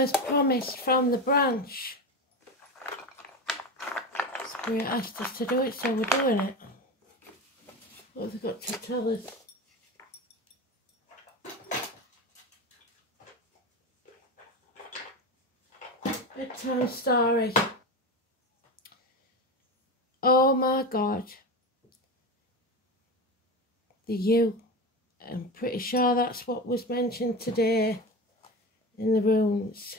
As promised from the branch. Spirit asked us to do it, so we're doing it. What have they got to tell us? Bedtime story. Oh my God. The you. I'm pretty sure that's what was mentioned today in the runes.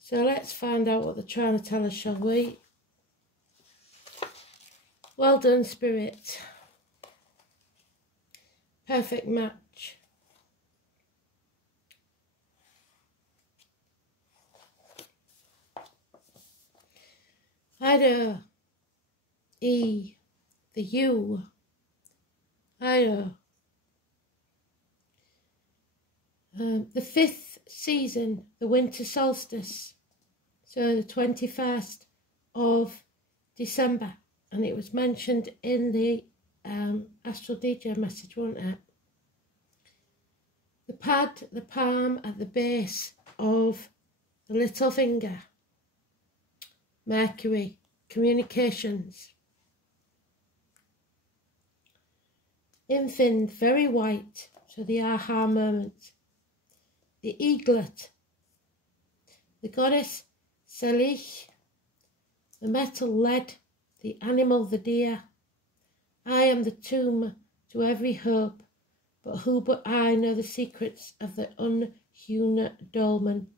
So let's find out what they're trying to tell us, shall we? Well done, Spirit. Perfect match. Ido. E. The U. Ido. The 5th season, the winter solstice. So the 21st of December. And it was mentioned in the Astral DJ message, wasn't it? The pad, the palm at the base of the little finger. Mercury, communications. Infin, very white, so the aha moment. The eaglet, the goddess Selich, the metal lead, the animal, the deer. I am the tomb to every hope, but who but I know the secrets of the unhewn dolmen,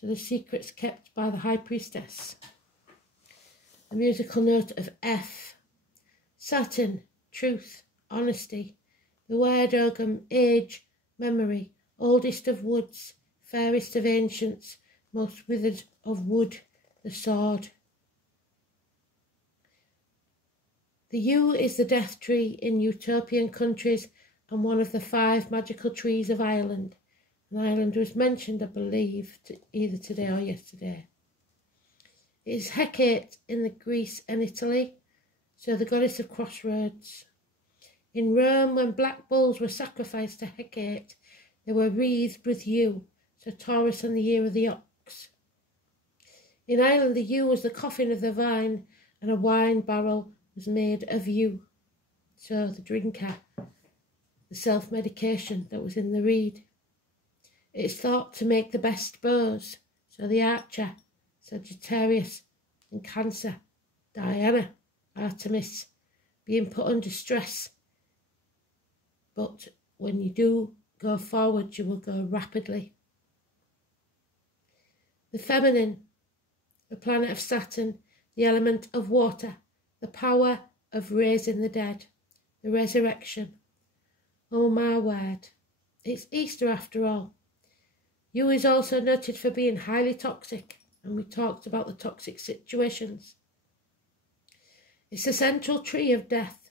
so the secrets kept by the high priestess. The musical note of F. Saturn, truth, honesty, the word ogum, age, memory, oldest of woods, fairest of ancients, most withered of wood, the sword. The yew is the death tree in utopian countries and one of the 5 magical trees of Ireland. And Ireland was mentioned, I believe, either today or yesterday. It is Hecate in the Greece and Italy, so the goddess of crossroads. In Rome, when black bulls were sacrificed to Hecate, they were wreathed with yew, so Taurus and the year of the ox. In Ireland, the yew was the coffin of the vine, and a wine barrel was made of yew. So the drinker, the self-medication that was in the reed. It is thought to make the best bows, so the archer, Sagittarius, and Cancer, Diana, Artemis, being put under stress. But when you do go forward, you will go rapidly. The feminine, the planet of Saturn, the element of water, the power of raising the dead, the resurrection. Oh my word, it's Easter after all. Yew is also noted for being highly toxic, and we talked about the toxic situations. It's the central tree of death,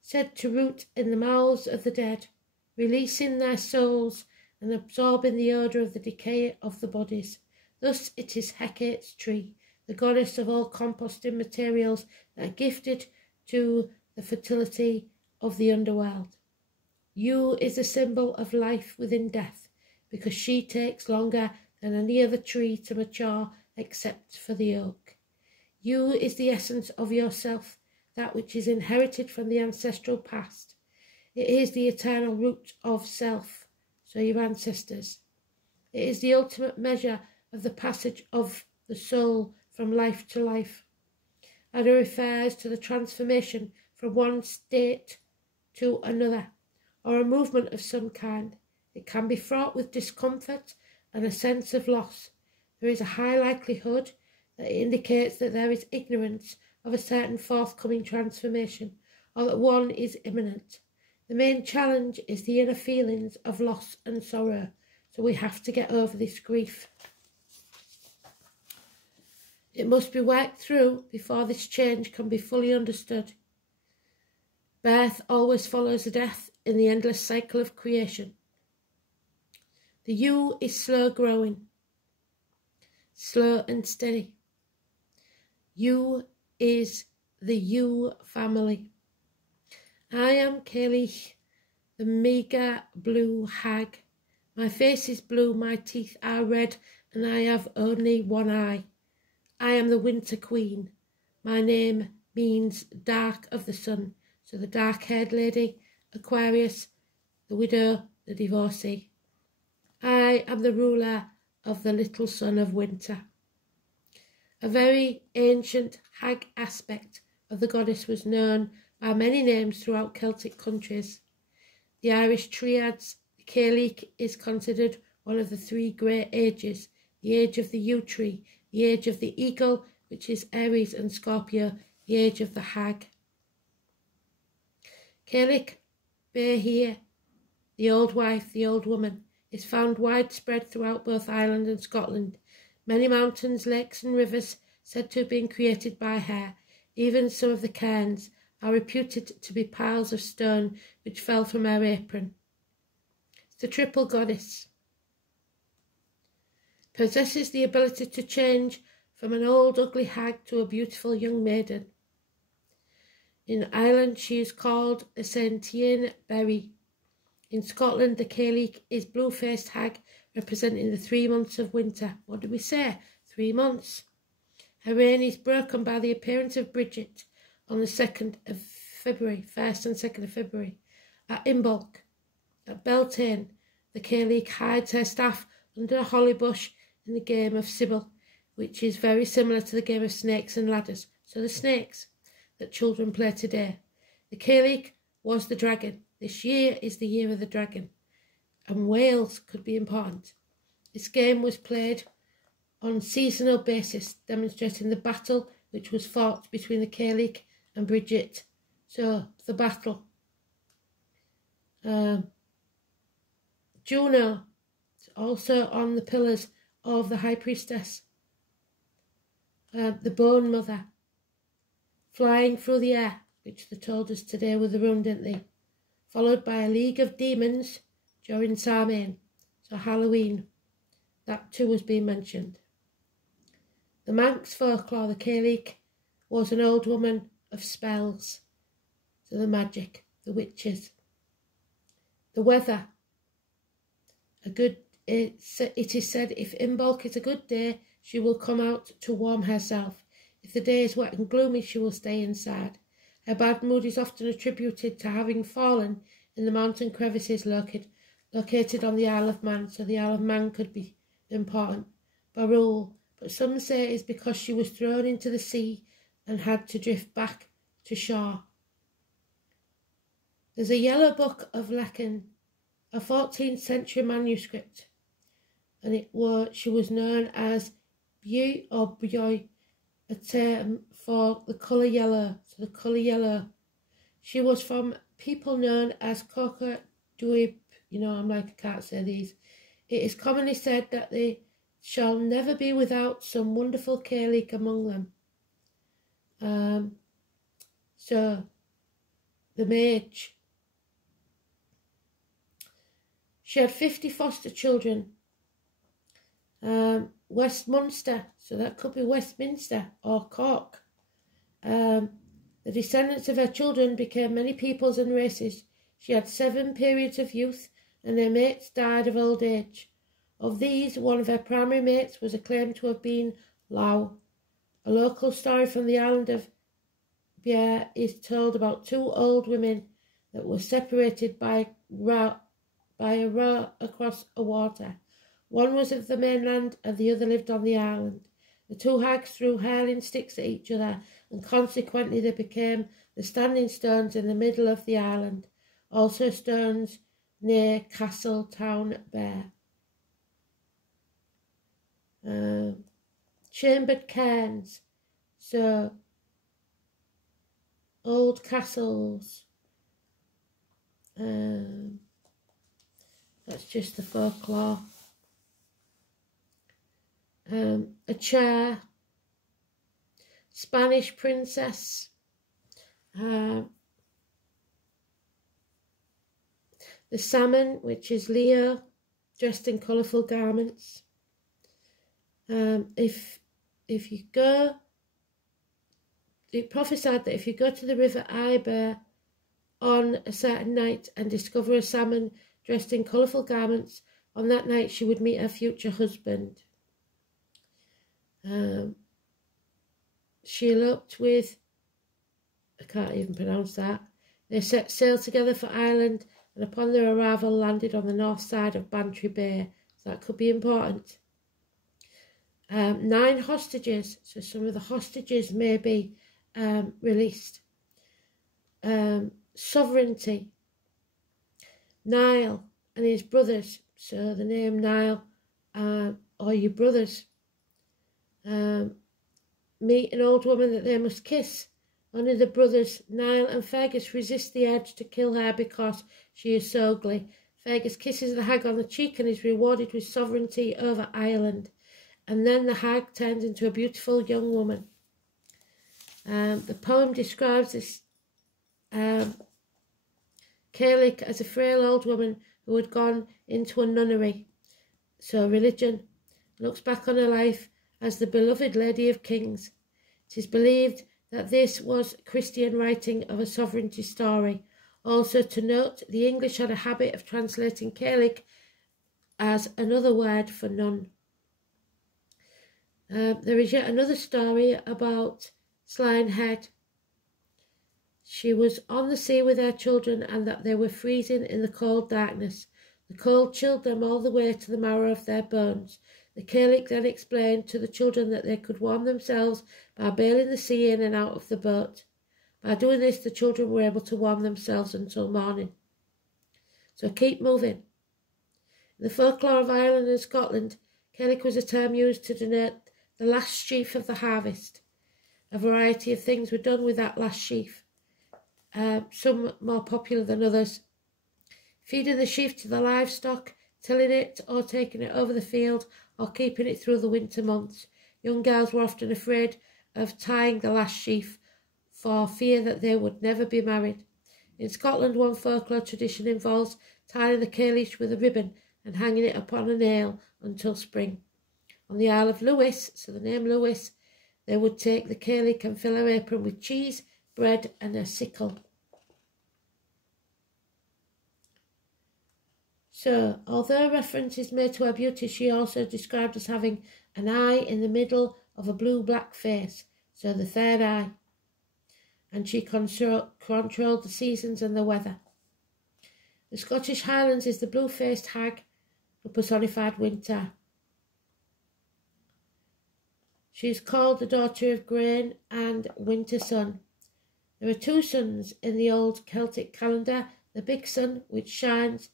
said to root in the mouths of the dead, releasing their souls and absorbing the odour of the decay of the bodies. Thus it is Hecate's tree, the goddess of all composting materials that are gifted to the fertility of the underworld. Yew is a symbol of life within death, because she takes longer than any other tree to mature except for the oak. Yew is the essence of yourself, that which is inherited from the ancestral past. It is the eternal root of self, so your ancestors. It is the ultimate measure of the passage of the soul from life to life, and it refers to the transformation from one state to another, or a movement of some kind. It can be fraught with discomfort and a sense of loss. There is a high likelihood that it indicates that there is ignorance of a certain forthcoming transformation, or that one is imminent. The main challenge is the inner feelings of loss and sorrow, so we have to get over this grief. It must be worked through before this change can be fully understood. Birth always follows a death in the endless cycle of creation. The yew is slow growing, slow and steady. Yew is the yew family. I am Kaylee, the mega blue hag. My face is blue, my teeth are red, and I have only one eye. I am the Winter Queen. My name means dark of the sun. So the dark-haired lady, Aquarius, the widow, the divorcee. I am the ruler of the little son of winter. A very ancient hag aspect of the goddess was known by many names throughout Celtic countries. The Irish triads, the Cailleach is considered one of the three great ages, the age of the yew tree, the age of the eagle, which is Aries and Scorpio, the age of the hag. Cailleach, Behir, the old wife, the old woman, is found widespread throughout both Ireland and Scotland. Many mountains, lakes and rivers said to have been created by her. Even some of the cairns are reputed to be piles of stone which fell from her apron. The triple goddess possesses the ability to change from an old ugly hag to a beautiful young maiden. In Ireland she is called a Saintian Berry. In Scotland the Cailleach is blue-faced hag representing the 3 months of winter. What did we say? 3 months. Her reign is broken by the appearance of Bridget on the 2nd of February, 1st and 2nd of February. At Imbolc, at Beltane, the Cailleach hides her staff under a holly bush in the game of Sybil, which is very similar to the game of snakes and ladders. So the snakes that children play today. The Cailleach was the dragon. This year is the year of the dragon, and Wales could be important. This game was played on seasonal basis, demonstrating the battle which was fought between the Cailleach and Bridget. So, the battle. Juno, also on the pillars of the High Priestess. The Bone Mother, flying through the air, which they told us today with the rune, didn't they? Followed by a league of demons during Samhain, so Halloween. That too has been mentioned. The Manx folklore, the Cailleach was an old woman of spells, so the magic, the witches. The weather, it is said if Imbolc is a good day, she will come out to warm herself. If the day is wet and gloomy, she will stay inside. Her bad mood is often attributed to having fallen in the mountain crevices located on the Isle of Man, so the Isle of Man could be important by rule, but some say it is because she was thrown into the sea and had to drift back to shore. There's a Yellow Book of Lecan, a 14th century manuscript, and she was known as Bui or Bui, a term for the colour yellow, so the colour yellow. She was from people known as Coca Duib. I can't say these. It is commonly said that they shall never be without some wonderful Cailleach among them. So, the mage. She had 50 foster children. Westminster, so that could be Westminster or Cork. The descendants of her children became many peoples and races. She had 7 periods of youth, and her mates died of old age. Of these, one of her primary mates was acclaimed to have been Lau. A local story from the island of Bere is told about 2 old women that were separated by a row across a water. One was of the mainland and the other lived on the island. The 2 hags threw hurling sticks at each other, and consequently they became the standing stones in the middle of the island, also stones near Castle Town Bear. Chambered cairns, so old castles. That's just the folklore. A chair, Spanish princess, the salmon, which is Leo, dressed in colourful garments. If you go, it prophesied that if you go to the river Iber on a certain night and discover a salmon dressed in colourful garments, on that night she would meet her future husband. She eloped with, I can't even pronounce that. They set sail together for Ireland, and upon their arrival landed on the north side of Bantry Bay. So that could be important. 9 hostages, so some of the hostages may be released. Sovereignty. Niall and his brothers, so the name Niall or your brothers. Meet an old woman that they must kiss. Only the brothers, Niall and Fergus, resist the urge to kill her because she is so ugly. Fergus kisses the hag on the cheek and is rewarded with sovereignty over Ireland. And then the hag turns into a beautiful young woman. The poem describes this Cailleach as a frail old woman who had gone into a nunnery, so religion, looks back on her life as the beloved Lady of Kings. It is believed that this was Christian writing of a sovereignty story. Also to note, the English had a habit of translating Cailleach as another word for nun. There is yet another story about Slyne Head. She was on the sea with her children, and that they were freezing in the cold darkness. The cold chilled them all the way to the marrow of their bones. The Cailleach then explained to the children that they could warm themselves by bailing the sea in and out of the boat. By doing this, the children were able to warm themselves until morning. So keep moving. In the folklore of Ireland and Scotland, Cailleach was a term used to denote the last sheaf of the harvest. A variety of things were done with that last sheaf, some more popular than others. Feeding the sheaf to the livestock, tilling it or taking it over the field, or keeping it through the winter months. Young girls were often afraid of tying the last sheaf for fear that they would never be married. In Scotland, one folklore tradition involves tying the Cailleach with a ribbon and hanging it upon a nail until spring. On the Isle of Lewis, so the name Lewis, they would take the Cailleach and fill her apron with cheese, bread and a sickle. So, although reference is made to her beauty, she also described as having an eye in the middle of a blue-black face, so the third eye. And she controlled the seasons and the weather. The Scottish Highlands is the blue-faced hag who personified winter. She is called the daughter of grain and winter sun. There are 2 suns in the old Celtic calendar, the big sun, which shines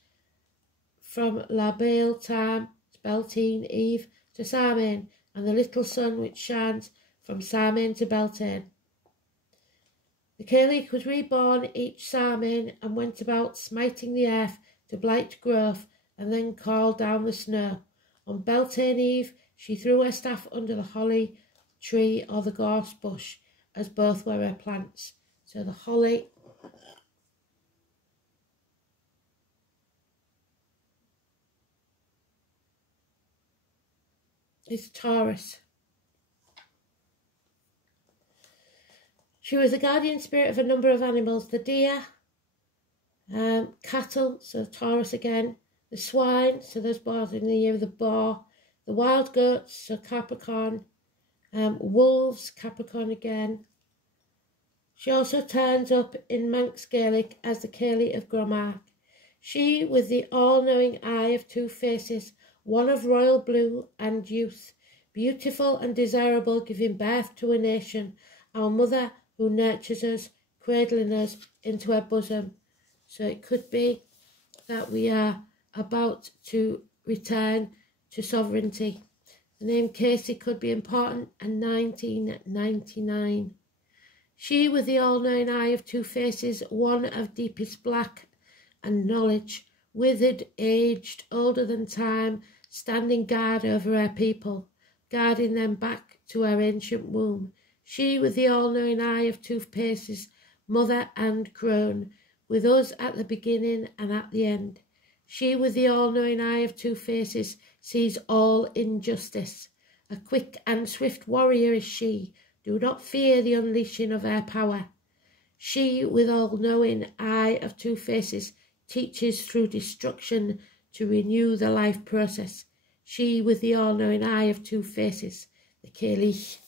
from La Baile time, Beltane Eve, to Samhain, and the little sun which shines from Samhain to Beltane. The Cailleach was reborn each Samhain and went about smiting the earth to blight growth and then called down the snow. On Beltane Eve she threw her staff under the holly tree or the gorse bush, as both were her plants. So the holly is Taurus. She was the guardian spirit of a number of animals, the deer, cattle, so Taurus again, the swine, so those born in the year of the boar, the wild goats, so Capricorn, wolves, Capricorn again. She also turns up in Manx Gaelic as the Cailleach of Gromark. She with the all-knowing eye of 2 faces, one of royal blue and youth, beautiful and desirable, giving birth to a nation, our mother who nurtures us, cradling us into her bosom. So it could be that we are about to return to sovereignty. The name Casey could be important, and 1999. She with the all-knowing eye of 2 faces, one of deepest black and knowledge, withered, aged, older than time, standing guard over her people, guarding them back to her ancient womb. She with the all-knowing eye of 2 faces, mother and crone, with us at the beginning and at the end. She with the all-knowing eye of 2 faces sees all injustice. A quick and swift warrior is she. Do not fear the unleashing of her power. She with all-knowing eye of 2 faces teaches through destruction to renew the life process. She with the all-knowing eye of 2 faces the Kayleigh.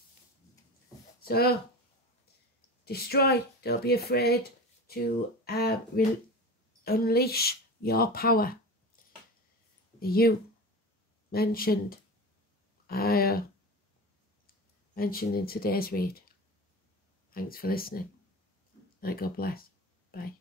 So, destroy. Don't be afraid to unleash your power. The you mentioned in today's read. Thanks for listening. And God bless. Bye.